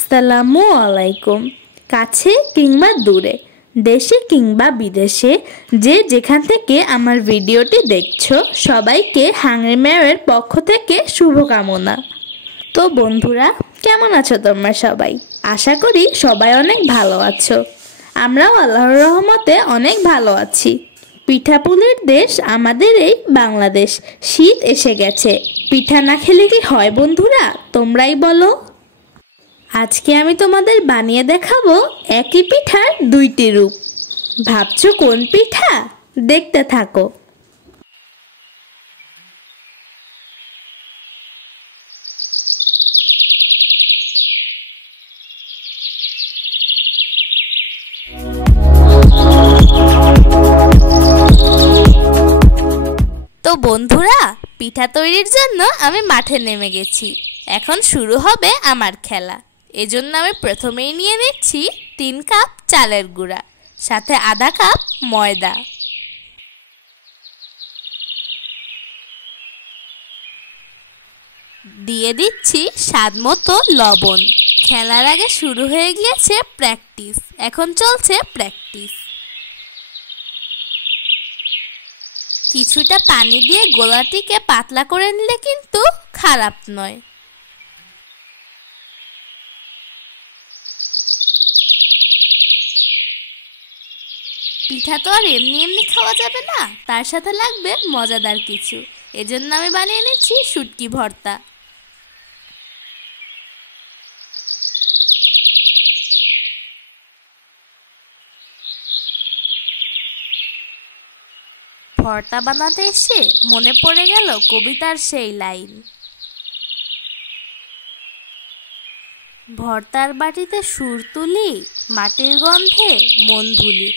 আসসালামু আলাইকুম। কাছে কিংবা দূরে, দেশে কিংবা বিদেশে, যে যেখান থেকে আমার ভিডিওটি দেখছো, সবাইকে হাংরি মেয়ের পক্ষ থেকে শুভকামনা। তো বন্ধুরা, কেমন আছো তোমরা সবাই? আশা করি সবাই অনেক ভালো আছো। আমরাও আল্লাহর রহমতে অনেক ভালো আছি। পিঠাপুলির দেশ আমাদের এই বাংলাদেশ। শীত এসে গেছে, পিঠা না খেলে কি হয় বন্ধুরা? তোমরাই বলো। আজকে আমি তোমাদের বানিয়ে দেখাবো একই পিঠার দুইটি রূপ। ভাবছো কোন পিঠা? দেখতে থাকো। তো বন্ধুরা, পিঠা তৈরির জন্য আমি মাঠে নেমে গেছি। এখন শুরু হবে আমার খেলা। এজন্য আমি প্রথমেই নিয়ে নিচ্ছি 3 কাপ চালের গুঁড়া, সাথে আধা কাপ ময়দা। দিয়ে দিচ্ছি স্বাদ মতো লবণ। খেলার আগে শুরু হয়ে গিয়েছে প্র্যাকটিস, এখন চলছে প্র্যাকটিস। কিছুটা পানি দিয়ে গোলাটিকে পাতলা করে নিলে কিন্তু খারাপ নয়। পিঠা তো আর এমনি এমনি খাওয়া যাবে না, তার সাথে লাগবে মজাদার কিছু। এজন্য আমি বানিয়ে নিচ্ছি শুটকি ভর্তা। ভর্তা বানাতে এসে মনে পড়ে গেল কবিতার সেই লাইন, ভর্তার বাটিতে সুর তুলি, মাটির গন্ধে মন ভুলি,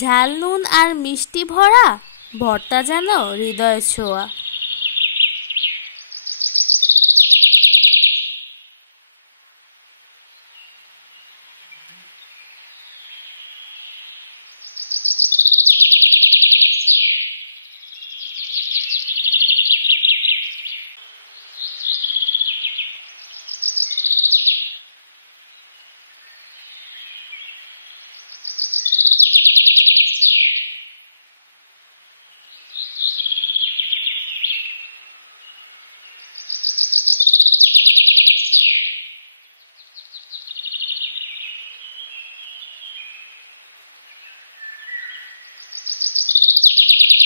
ঝাল নুন আর মিষ্টি ভরা, ভর্তা যেন হৃদয় ছোঁয়া।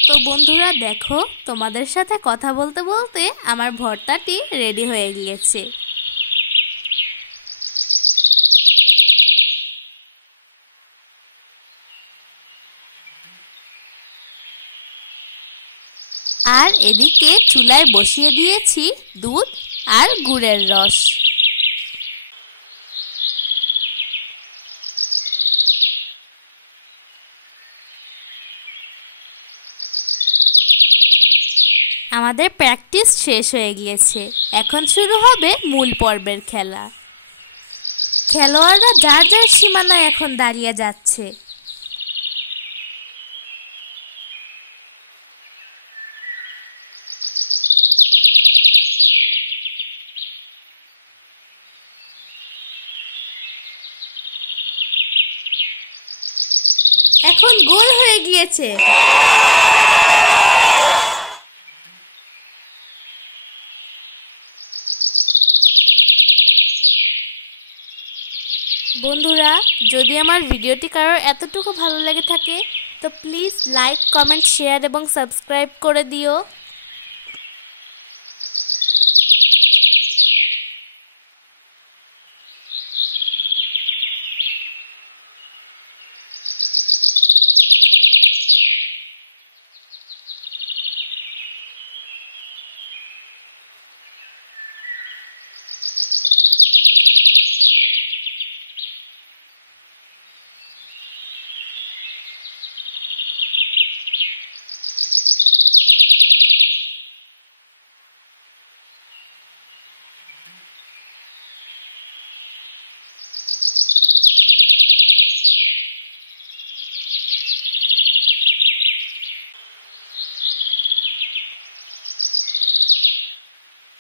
তো বন্ধুরা দেখো, তোমাদের সাথে কথা বলতে বলতে আমার ভর্তাটি রেডি হয়ে গিয়েছে। আর এদিকে চুলায় বসিয়ে দিয়েছি দুধ আর গুড়ের রস। আমাদের প্র্যাকটিস শেষ হয়ে গিয়েছে, এখন শুরু হবে মূল পর্বের খেলা। খেলোয়াড়রা যার যার সীমানায় এখন দাঁড়িয়ে যাচ্ছে। এখন গোল হয়ে গিয়েছে। বন্ধুরা, যদি আমার ভিডিওটি কারোর এতটুকু ভালো লেগে থাকে তো প্লিজ লাইক, কমেন্ট, শেয়ার এবং সাবস্ক্রাইব করে দিও।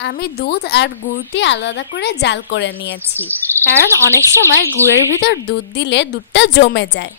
আমি দুধ আর গুড়টি আলাদা করে জাল করে নিয়েছি। কারণ অনেক সময় গুড়ের ভিতর দুধ দিলে দুধটা জমে যায়।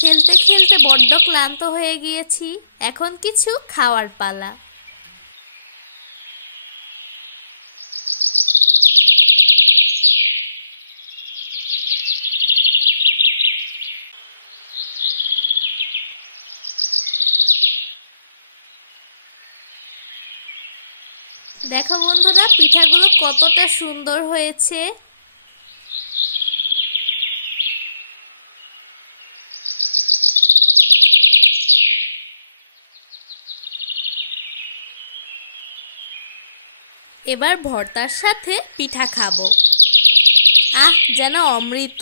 খেলতে খেলতে বড্ড ক্লান্ত হয়ে গিয়েছি, এখন কিছু খাওয়ার পালা। দেখো বন্ধুরা, পিঠাগুলো কতটা সুন্দর হয়েছে। এবার ভর্তার সাথে পিঠা খাবো। আহ, যেন অমৃত।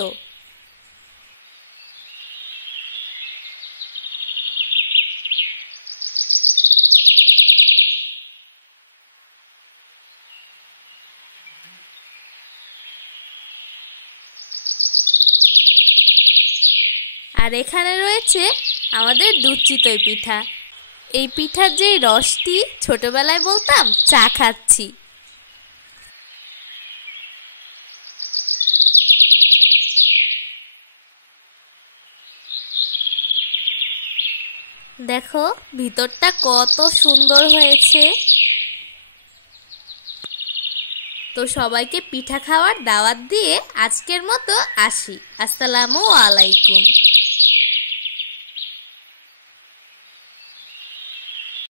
আর এখানে রয়েছে আমাদের দুধ চিতই পিঠা। এই পিঠার যে রসটি ছোটবেলায় বলতাম চা খাচ্ছি। দেখো ভিতরটা কত সুন্দর হয়েছে। তো সবাইকে পিঠা খাওয়ার দাওয়াত দিয়ে আজকের মতো আসি। আসসালামু আলাইকুম।